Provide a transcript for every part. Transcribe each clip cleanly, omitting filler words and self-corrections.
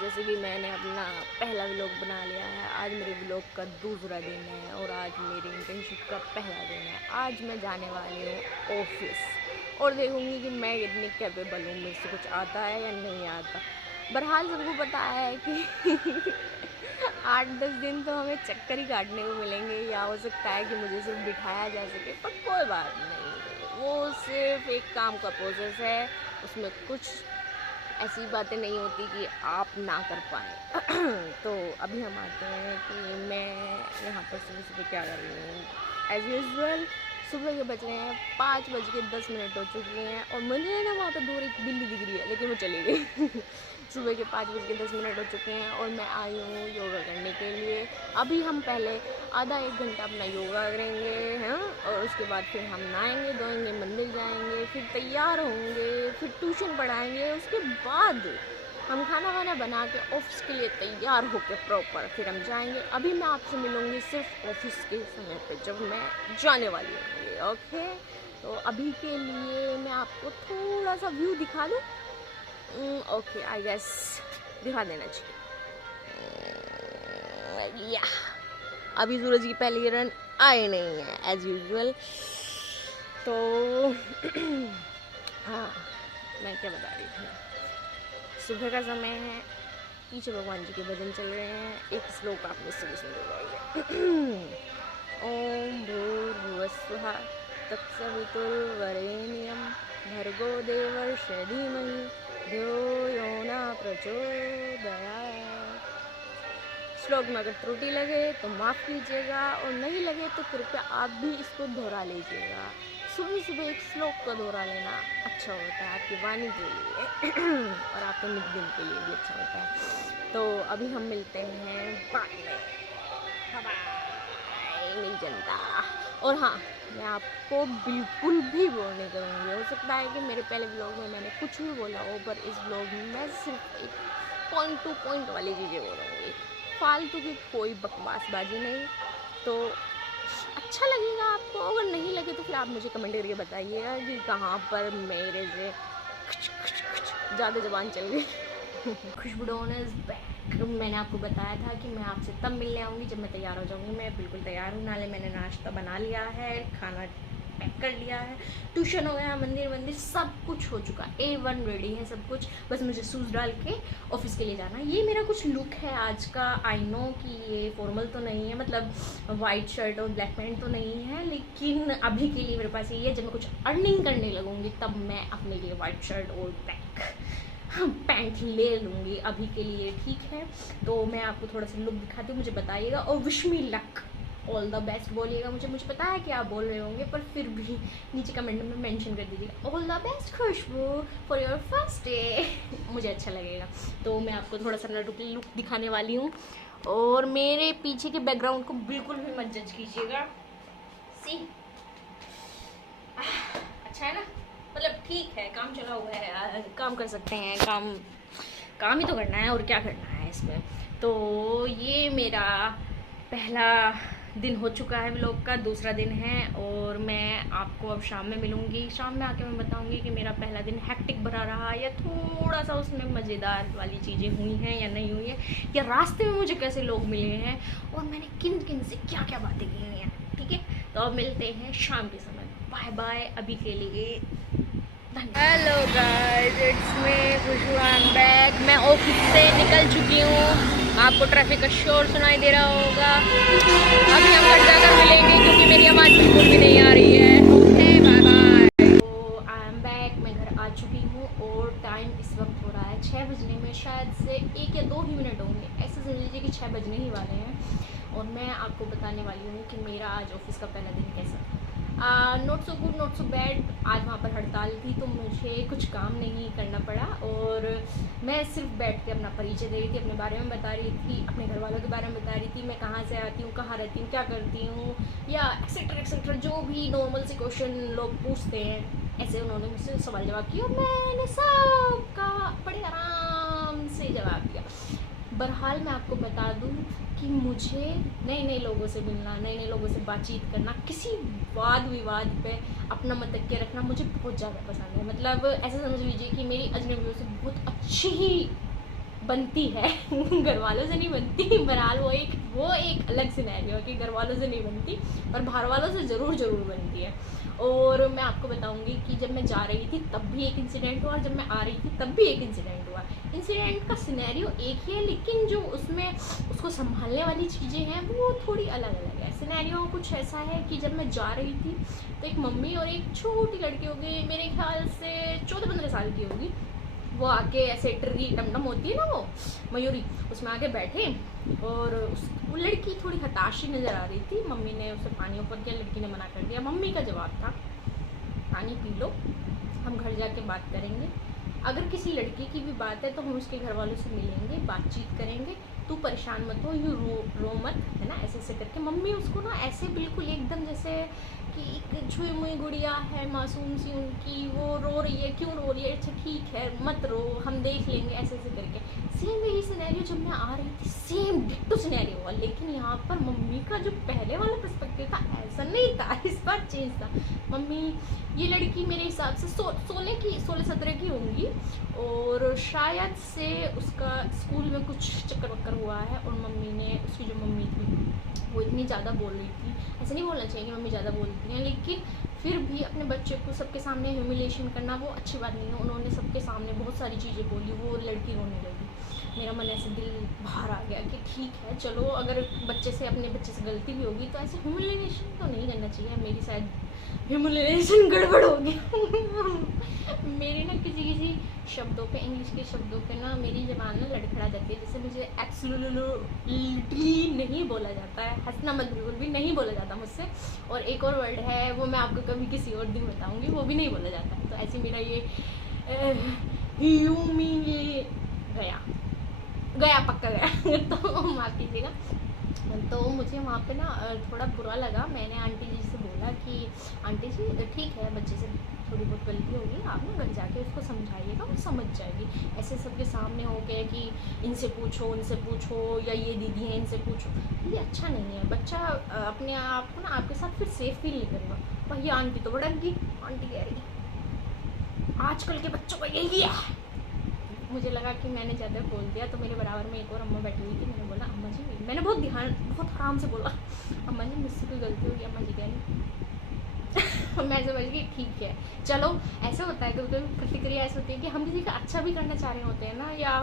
जैसे कि मैंने अपना पहला व्लॉग बना लिया है। आज मेरे व्लॉग का दूसरा दिन है और आज मेरी इंटर्नशिप का पहला दिन है। आज मैं जाने वाली हूँ ऑफिस और देखूँगी कि मैं कितनी कैपेबल हूँ, मुझसे कुछ आता है या नहीं आता। बहरहाल सबको पता है कि 8-10 दिन तो हमें चक्कर ही काटने को मिलेंगे, या हो सकता है कि मुझे सिर्फ बिठाया जा सके, पर कोई बात नहीं। वो सिर्फ एक काम का प्रोसेस है, उसमें कुछ ऐसी बातें नहीं होती कि आप ना कर पाएँ। तो अभी हम आते हैं कि मैं यहाँ पर सुबह सुबह क्या कर रही हूँ। एज़ यूजुअल सुबह के बज रहे हैं 5:10 हो चुके हैं और मुझे ना वहाँ पर दूर एक बिल्ली दिख रही है, लेकिन वो चली गई। सुबह के 5:10 हो चुके हैं और मैं आई हूँ योगा करने के लिए। अभी हम पहले आधा 1 घंटा अपना योगा करेंगे, हैं, और उसके बाद फिर हम नहाएंगे धोएंगे, मंदिर जाएंगे, फिर तैयार होंगे, फिर ट्यूशन पढ़ाएंगे। उसके बाद हम खाना वाना बना के ऑफिस के लिए तैयार होकर प्रॉपर फिर हम जाएंगे। अभी मैं आपसे मिलूँगी सिर्फ ऑफिस के समय पे, जब मैं जाने वाली हूँ। ओके, तो अभी के लिए मैं आपको थोड़ा सा व्यू दिखा दूँ। ओके, आई गेस दिखा देना चाहिए। या अभी सूरज की पहली किरण आई नहीं है एज यूजुअल। तो हाँ, मैं क्या बता रही थी। सुबह का समय है, पीछे भगवान जी के भजन चल रहे हैं। एक श्लोक आप मुझसे भी सुन लीजिए। ओम भूर्भुवस्सुः तत्सवितुर्वरेण्यं भर्गो देवस्य धीमहि धियो यो न प्रचोदयात्। श्लोक में अगर त्रुटि लगे तो माफ़ कीजिएगा और नहीं लगे तो कृपया आप भी इसको दोहरा लीजिएगा। सुबह सुबह एक श्लोक को दोहरा लेना अच्छा होता है आपकी वाणी के लिए और आपके नित दिन के लिए भी अच्छा होता है। तो अभी हम मिलते हैं बाद में। बाय बाय मेरी जनता। और हाँ, मैं आपको बिल्कुल भी बोर नहीं करूँगी। हो सकता है कि मेरे पहले व्लॉग में मैंने कुछ भी बोला हो, पर इस व्लॉग में मैं सिर्फ एक पॉइंट टू पॉइंट वाली चीज़ें बोलूँगी, फालतू की कोई बकवासबाजी नहीं। तो अच्छा लगेगा आपको, अगर नहीं लगे तो फिर आप मुझे कमेंट करके बताइएगा कि कहाँ पर मेरे से ज़्यादा ज़बान चल गई। खुशबू डॉन इज़ बैक। मैंने आपको बताया था कि मैं आपसे तब मिलने आऊँगी जब मैं तैयार हो जाऊँगी। मैं बिल्कुल तैयार हूँ। नाले मैंने नाश्ता बना लिया है, खाना पैक कर लिया है, ट्यूशन हो गया, मंदिर सब कुछ हो चुका, A1 रेडी है सब कुछ। बस मुझे शूज़ डाल के ऑफिस के लिए जाना है। ये मेरा कुछ लुक है आज का। आई नो कि ये फॉर्मल तो नहीं है, मतलब वाइट शर्ट और ब्लैक पैंट तो नहीं है, लेकिन अभी के लिए मेरे पास ये है। जब मैं कुछ अर्निंग करने लगूँगी तब मैं अपने लिए वाइट शर्ट और ब्लैक पैंट ले लूँगी। अभी के लिए ठीक है। तो मैं आपको थोड़ा सा लुक दिखाती हूँ, मुझे बताइएगा और wish me luck, all the best बोलिएगा। मुझे पता है कि आप बोल रहे होंगे, पर फिर भी नीचे कमेंट में मेंशन कर दीजिएगा all the best Khushbu for your first day. मुझे अच्छा लगेगा। तो मैं आपको थोड़ा सा लुक दिखाने वाली हूँ और मेरे पीछे के बैकग्राउंड को बिल्कुल भी मत जज कीजिएगा। सी अच्छा है ना, मतलब ठीक है, काम चला हुआ है, काम कर सकते हैं। काम ही तो करना है और क्या करना है इसमें। तो ये मेरा पहला दिन हो चुका है व्लॉग का, दूसरा दिन है और मैं आपको अब शाम में मिलूँगी। शाम में आके मैं बताऊँगी कि मेरा पहला दिन हेक्टिक भरा रहा या थोड़ा सा उसमें मज़ेदार वाली चीज़ें हुई हैं या नहीं हुई हैं, या रास्ते में मुझे कैसे लोग मिले हैं और मैंने किन किन से क्या क्या बातें की हुई हैं। ठीक है, तो अब मिलते हैं शाम के समय। बाय बाय अभी के लिए। Hello guys, it's me Khushboo, I am back. मैं ऑफिस से निकल चुकी हूँ। आपको ट्रैफिक का शोर सुनाई दे रहा होगा। अभी हम घर जाकर मिलेंगे क्योंकि मेरी आवाज़ बिल्कुल भी नहीं आ रही है। Okay bye bye. तो आई एम बैक, मैं घर आ चुकी हूँ और टाइम इस वक्त हो रहा है 6 बजने में, शायद से 1 या 2 ही मिनट होंगे। ऐसे समझ लीजिए कि 6 बजने ही वाले हैं और मैं आपको बताने वाली हूँ कि मेरा आज ऑफिस का पहला दिन कैसा था। Not so good not so bad. आज वहाँ पर हड़ताल थी तो मुझे कुछ काम नहीं करना पड़ा और मैं सिर्फ बैठ के अपना परिचय दे रही थी, अपने बारे में बता रही थी, अपने घर वालों के बारे में बता रही थी, मैं कहाँ से आती हूँ, कहाँ रहती हूँ, क्या करती हूँ, या एक्सेट्रा जो भी नॉर्मल से क्वेश्चन लोग पूछते हैं, ऐसे उन्होंने मुझसे सवाल जवाब किया और मैंने सबका बड़े आराम से जवाब दिया। बहरहाल मैं आपको बता दूं कि मुझे नए नए लोगों से मिलना, नए नए लोगों से बातचीत करना, किसी वाद विवाद पे अपना मतक्य रखना मुझे बहुत ज़्यादा पसंद है। मतलब ऐसा समझ लीजिए कि मेरी अजनबियों से बहुत अच्छी ही बनती है घर वालों से नहीं बनती। बहरहाल वो एक अलग सिनेरियो है कि घर वालों से नहीं बनती, और बाहर वालों से ज़रूर बनती है। और मैं आपको बताऊंगी कि जब मैं जा रही थी तब भी एक इंसिडेंट हुआ, और जब मैं आ रही थी तब भी एक इंसिडेंट हुआ। इंसिडेंट का सिनेरियो एक ही है, लेकिन जो उसमें उसको संभालने वाली चीज़ें हैं वो थोड़ी अलग अलग है। सिनेरियो कुछ ऐसा है कि जब मैं जा रही थी तो एक मम्मी और एक छोटी लड़की होगी, मेरे ख्याल से 14-15 साल की होगी, वो आके ऐसे ट्री टमटम होती है ना वो मयूरी, उसमें आके बैठे, और वो लड़की थोड़ी हताशी नज़र आ रही थी। मम्मी ने उसे पानी ऊपर किया, लड़की ने मना कर दिया। मम्मी का जवाब था, पानी पी लो, हम घर जाके बात करेंगे। अगर किसी लड़की की भी बात है तो हम उसके घर वालों से मिलेंगे, बातचीत करेंगे, तू परेशान मत हो, यू रो मत, है ना, ऐसे ऐसे करके। मम्मी उसको ना ऐसे बिल्कुल एकदम जैसे कि एक छुई मुई गुड़िया है, मासूम सी उनकी, वो रो रही है, क्यों रो रही है, अच्छा ठीक है मत रो, हम देख लेंगे, ऐसे ऐसे करके। सेम यही सिनेरियो जब मैं आ रही थी, सेम डिट्टो सिनेरियो हुआ, लेकिन यहाँ पर मम्मी का जो पहले वाला पर्सपेक्टिव था ऐसा नहीं था, इस बार चेंज था। मम्मी, ये लड़की मेरे हिसाब से 16-17 की होंगी, और शायद से उसका स्कूल में कुछ चक्कर वक्कर हुआ है, और मम्मी ने, उसकी जो मम्मी थी वो इतनी ज़्यादा बोल रही थी। ऐसा नहीं बोलना चाहिए कि मम्मी ज़्यादा बोलती हैं, लेकिन फिर भी अपने बच्चे को सबके सामने ह्यूमिलेशन करना वो अच्छी बात नहीं है। उन्होंने सबके सामने बहुत सारी चीज़ें बोली, वो लड़की रोने लगी। मेरा मन ऐसे दिल बाहर आ गया कि ठीक है, चलो अगर अपने बच्चे से गलती भी होगी तो ऐसे ह्यूमिलेशन तो नहीं करना चाहिए। मेरी शायद ह्यूमिलेशन गड़बड़ हो गया मेरी ना किसी शब्दों पे, इंग्लिश के शब्दों पे ना मेरी ज़बान ना लड़खड़ा जाती है, जैसे मुझे एब्सोल्युटली नहीं बोला जाता है, हंसना मत बिल्कुल भी नहीं बोला जाता मुझसे। और एक और वर्ड है, वो मैं आपको कभी किसी और दिन बताऊंगी, वो भी नहीं बोला जाता। तो ऐसे मेरा ये गया पक्का गया तो माफ़ कीजिएगा। तो मुझे वहाँ पे ना थोड़ा बुरा लगा। मैंने आंटी जी से बोला कि आंटी जी ठीक है, बच्चे से थोड़ी बहुत गलती होगी, आप ना घर जाके उसको समझाइएगा, वो समझ जाएगी। ऐसे सबके सामने हो के कि इनसे पूछो उनसे पूछो, या ये दीदी हैं इनसे पूछो, ये अच्छा नहीं है। बच्चा अपने आप को ना आपके साथ फिर सेफ फील नहीं करेगा। भैया आंटी तो भड़क गई, आंटी कह रही आजकल के बच्चों का यही है। मुझे लगा कि मैंने ज़्यादा बोल दिया, तो मेरे बराबर में एक और अम्मा बैठी हुई थी। मैंने बोला अम्मा जी, मैंने बहुत आराम से बोला, अम्मा जी मुझसे कोई गलती होगी। अम्मा जी कह रही मैं समझ गई ठीक है, चलो ऐसा होता है कभी कभी, प्रतिक्रिया ऐसी होती है कि हम किसी का अच्छा भी करना चाह रहे होते हैं ना, या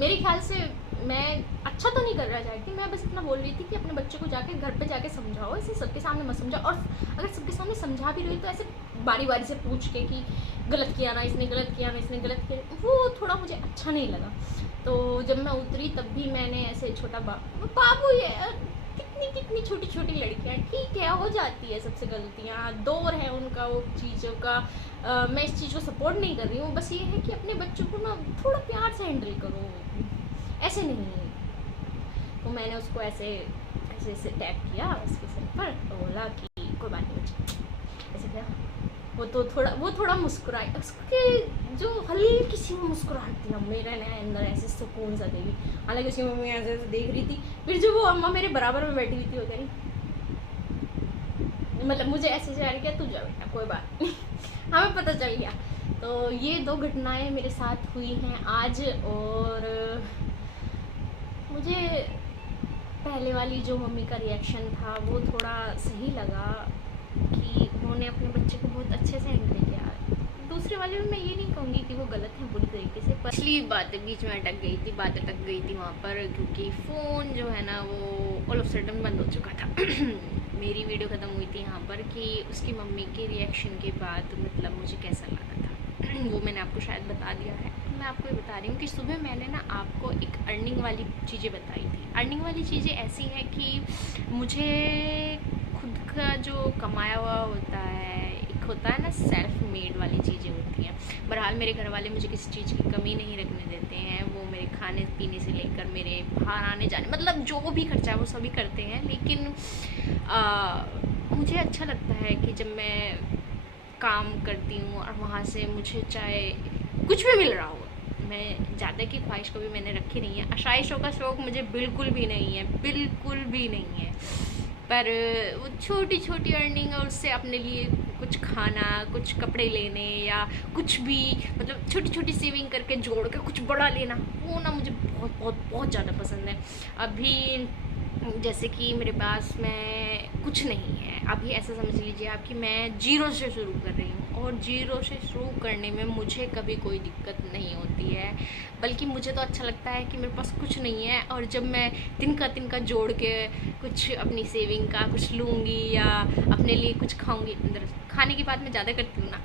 मेरे ख्याल से मैं अच्छा तो नहीं कर रहा चाहती, मैं बस इतना बोल रही थी कि अपने बच्चे को जाके घर पे जाके समझाओ, ऐसे सबके सामने मत समझाओ। और अगर सबके सामने समझा भी रही तो ऐसे बारी बारी से पूछ के कि गलत किया ना इसने, गलत किया ना इसने, गलत किया, वो थोड़ा मुझे अच्छा नहीं लगा। तो जब मैं उतरी तब भी मैंने ऐसे छोटा बाबू, ये कितनी छोटी छोटी लड़कियाँ, ठीक है हो जाती है सबसे गलतियाँ, दौर है उनका वो चीज़ों का। मैं इस चीज़ को सपोर्ट नहीं कर रही हूँ, बस ये है कि अपने बच्चों को ना थोड़ा प्यार से हैंडल करो, ऐसे नहीं। तो मैंने उसको ऐसे ऐसे टैप किया उसके सिर पर, तो बोला कि कोई बात नहीं बच्चा, ऐसे किया। वो थोड़ा मुस्कुराई, उसके जो हल्की सी मुस्कुराहट थी ना, मेरे अंदर ऐसे सुकून सा देगी। हालांकि उसकी मम्मी ऐसे देख रही थी, फिर जो वो अम्मा मेरे बराबर में बैठी हुई थी, वो कह मतलब मुझे ऐसे जा रही, क्या तू जा बेटा कोई बात नहीं हमें पता चल गया। तो ये 2 घटनाएं मेरे साथ हुई हैं आज, और मुझे पहले वाली जो मम्मी का रिएक्शन था वो थोड़ा सही लगा कि उन्होंने अपने बच्चे को बहुत अच्छे से हैंडल किया। दूसरे वाले में मैं ये नहीं कहूँगी कि वो गलत है बुरी तरीके से, पर असली बातें बीच में अटक गई थी वहाँ पर, क्योंकि फ़ोन जो है ना वो ऑल ऑफ सडन बंद हो चुका था मेरी वीडियो ख़त्म हुई थी यहाँ पर कि उसकी मम्मी के रिएक्शन के बाद मतलब मुझे कैसा लगा था वो मैंने आपको शायद बता दिया है। मैं आपको ये बता रही हूँ कि सुबह मैंने ना आपको एक अर्निंग वाली चीज़ें बताई थी। अर्निंग वाली चीज़ें ऐसी हैं कि मुझे खुद का जो कमाया हुआ होता है, एक होता है ना सेल्फ मेड वाली चीज़ें होती हैं। बहरहाल मेरे घर वाले मुझे किसी चीज़ की कमी नहीं रखने देते हैं, वो मेरे खाने पीने से लेकर मेरे बाहर आने जाने, मतलब जो भी खर्चा है वो सभी करते हैं। लेकिन मुझे अच्छा लगता है कि जब मैं काम करती हूँ और वहाँ से मुझे चाहे कुछ भी मिल रहा हो, मैं ज़्यादा की ख्वाहिश कभी मैंने रखी नहीं है। आशाइशों का शौक़ मुझे बिल्कुल भी नहीं है, बिल्कुल भी नहीं है। पर वो छोटी छोटी अर्निंग है, उससे अपने लिए कुछ खाना, कुछ कपड़े लेने या कुछ भी, मतलब छोटी छोटी सेविंग करके जोड़ के कुछ बड़ा लेना, वो ना मुझे बहुत बहुत बहुत ज़्यादा पसंद है। अभी जैसे कि मेरे पास में कुछ नहीं है, अभी ऐसा समझ लीजिए आप कि मैं जीरो से शुरू कर रही हूँ, और जीरो से शुरू करने में मुझे कभी कोई दिक्कत नहीं होती है, बल्कि मुझे तो अच्छा लगता है कि मेरे पास कुछ नहीं है, और जब मैं तिनका जोड़ के कुछ अपनी सेविंग का कुछ लूँगी या अपने लिए कुछ खाऊँगी। खाने की बात मैं ज़्यादा करती हूँ ना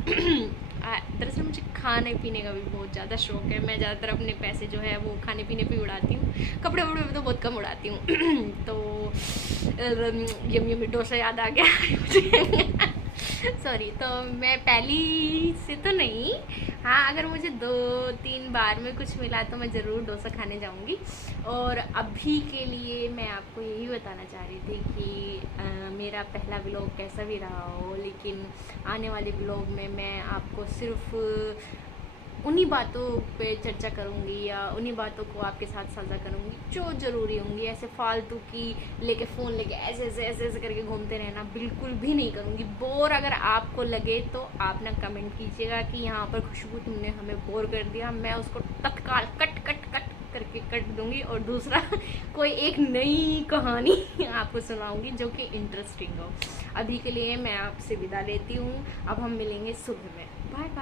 दरअसल मुझे खाने पीने का भी बहुत ज़्यादा शौक है। मैं ज़्यादातर अपने पैसे जो है वो खाने पीने पे उड़ाती हूँ, कपड़े वपड़े में तो बहुत कम उड़ाती हूँ। तो यमी डोसा याद आ गया मुझे सॉरी। तो मैं पहली से तो नहीं, हाँ अगर मुझे 2-3 बार में कुछ मिला तो मैं ज़रूर डोसा खाने जाऊँगी। और अभी के लिए मैं आपको यही बताना चाह रही थी कि मेरा पहला व्लॉग कैसा भी रहा हो, लेकिन आने वाले व्लॉग में मैं आपको सिर्फ उन्हीं बातों पे चर्चा करूँगी या उन्हीं बातों को आपके साथ साझा करूँगी जो ज़रूरी होंगी। ऐसे फालतू की लेके फ़ोन लेके ऐसे करके घूमते रहना बिल्कुल भी नहीं करूँगी। बोर अगर आपको लगे तो आप ना कमेंट कीजिएगा कि यहाँ पर खुशबू तुमने हमें बोर कर दिया, मैं उसको तत्काल कट करके कट दूँगी और दूसरा कोई एक नई कहानी आपको सुनाऊँगी जो कि इंटरेस्टिंग हो। अभी के लिए मैं आपसे विदा लेती हूँ, अब हम मिलेंगे सुबह में। Bye bye.